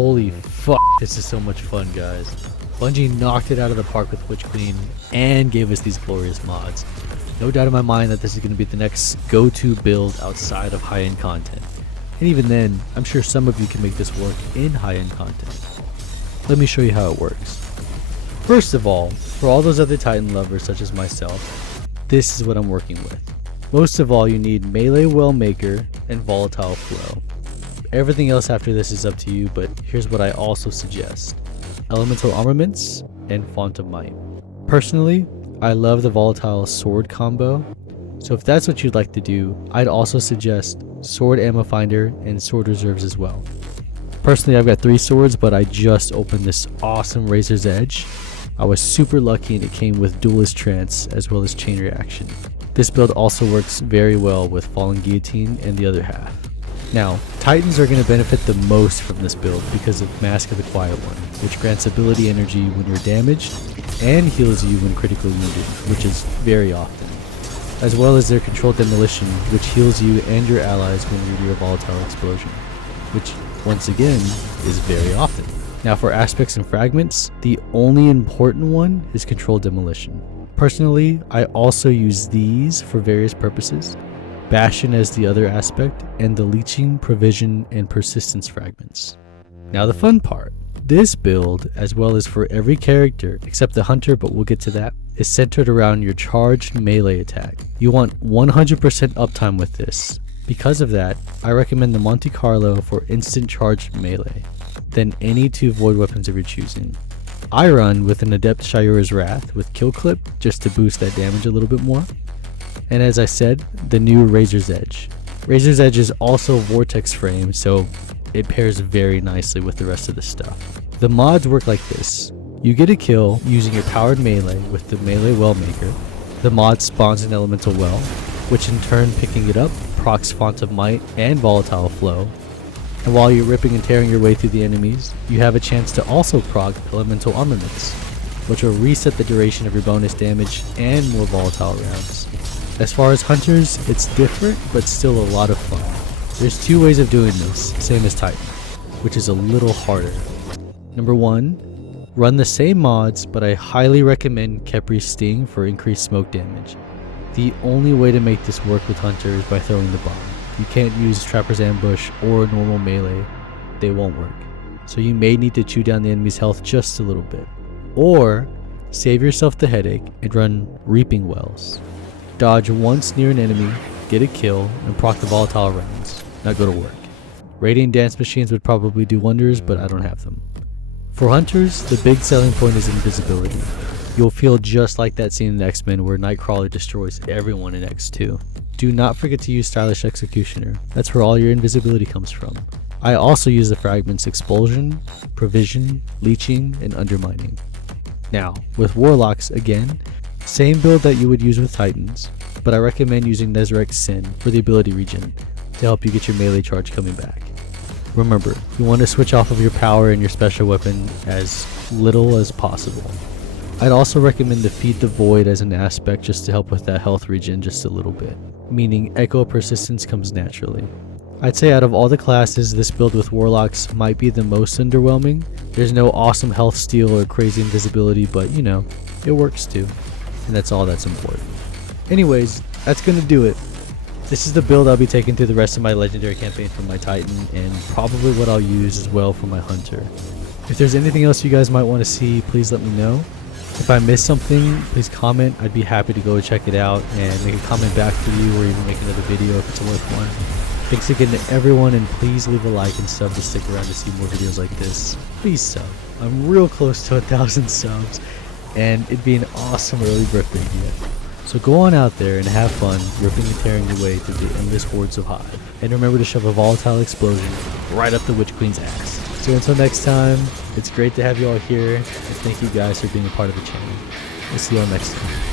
Holy fuck, this is so much fun, guys. Bungie knocked it out of the park with Witch Queen and gave us these glorious mods. No doubt in my mind that this is going to be the next go-to build outside of high-end content. And even then, I'm sure some of you can make this work in high-end content. Let me show you how it works. First of all, for all those other Titan lovers such as myself, this is what I'm working with. Most of all, you need Melee Well Maker and Volatile Flow. Everything else after this is up to you, but here's what I also suggest. Elemental Armaments and Font of Might. Personally, I love the Volatile Sword combo, so if that's what you'd like to do, I'd also suggest Sword Ammo Finder and Sword Reserves as well. Personally, I've got 3 swords, but I just opened this awesome Razor's Edge. I was super lucky and it came with Duelist Trance as well as Chain Reaction. This build also works very well with Fallen Guillotine and the other half. Now, Titans are going to benefit the most from this build because of Mask of the Quiet One, which grants ability energy when you're damaged and heals you when critically wounded, which is very often, as well as their Controlled Demolition, which heals you and your allies when you do a Volatile Explosion, which once again is very often. Now for aspects and fragments, the only important one is Controlled Demolition. Personally, I also use these for various purposes. Bastion as the other aspect, and the Leeching, Provision, and Persistence fragments. Now the fun part. This build, as well as for every character, except the Hunter, but we'll get to that, is centered around your charged melee attack. You want 100% uptime with this. Because of that, I recommend the Monte Carlo for instant charged melee, then any 2 void weapons of your choosing. I run with an Adept Shayura's Wrath with Kill Clip just to boost that damage a little bit more. And as I said, the new Razor's Edge. Razor's Edge is also Vortex Frame, so it pairs very nicely with the rest of the stuff. The mods work like this. You get a kill using your powered melee with the Melee Well Maker. The mod spawns an Elemental Well, which in turn picking it up procs Font of Might and Volatile Flow. And while you're ripping and tearing your way through the enemies, you have a chance to also proc Elemental Armaments, which will reset the duration of your bonus damage and more volatile rounds. As far as Hunters, it's different, but still a lot of fun. There's 2 ways of doing this, same as Titan, which is a little harder. Number 1, run the same mods, but I highly recommend Kepri's Sting for increased smoke damage. The only way to make this work with Hunter is by throwing the bomb. You can't use Trapper's Ambush or normal melee, they won't work. So you may need to chew down the enemy's health just a little bit. Or, save yourself the headache and run Reaping Wells. Dodge once near an enemy, get a kill, and proc the volatile rounds. Now go to work. Radiant Dance Machines would probably do wonders, but I don't have them. For Hunters, the big selling point is invisibility. You'll feel just like that scene in X-Men where Nightcrawler destroys everyone in X2. Do not forget to use Stylish Executioner. That's where all your invisibility comes from. I also use the fragments Expulsion, Provision, Leeching, and Undermining. Now, with Warlocks again, same build that you would use with Titans, but I recommend using Nezarec Sin for the ability regen to help you get your melee charge coming back. Remember, you want to switch off of your power and your special weapon as little as possible. I'd also recommend to Feed the Void as an aspect just to help with that health regen just a little bit, meaning Echo Persistence comes naturally. I'd say out of all the classes, this build with Warlocks might be the most underwhelming. There's no awesome health steal or crazy invisibility, but you know, it works too. And that's all that's important. Anyways, that's gonna do it. This is the build I'll be taking through the rest of my legendary campaign for my Titan, and probably what I'll use as well for my Hunter. If there's anything else you guys might want to see, please let me know. If I missed something, please comment. I'd be happy to go check it out and make a comment back for you, or even make another video if it's worth one. Thanks again to everyone, and please leave a like and sub to stick around to see more videos like this. Please sub. I'm real close to 1,000 subs, and it'd be an awesome early birthday gift. So go on out there and have fun ripping and tearing your way through the endless hordes of Hive. And remember to shove a volatile explosion right up the Witch Queen's ass. So until next time, it's great to have you all here, and thank you guys for being a part of the channel. We'll see y'all next time.